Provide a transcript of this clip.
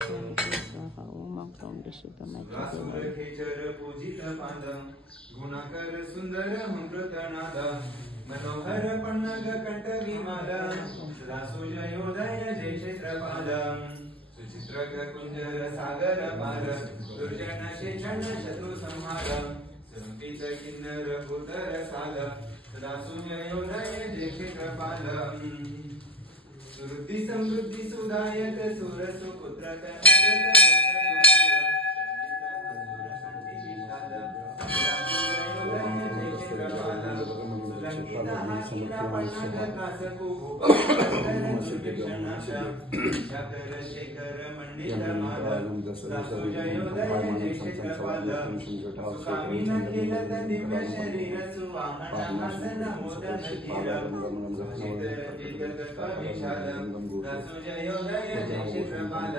स्वाहा ओम पूजित पाद गुणाकर सुंदर अमृतनाद मनोहर पन्नग कंठ विमाला रासुजयोदय जय क्षेत्रपाल सुचित्रक कुंजर सागर पार दुर्जन शेषण शत्रु संहार संपित किन्नर पुतर साग रासुजयोदय जय क्षेत्रपाल सुरुद्धि समृद्धि सुदायक सुर सुपुत्र शेखर मंडित दिव्य शरीर सुवाहन हसन मोदन धीर जय क्षेत्रपाल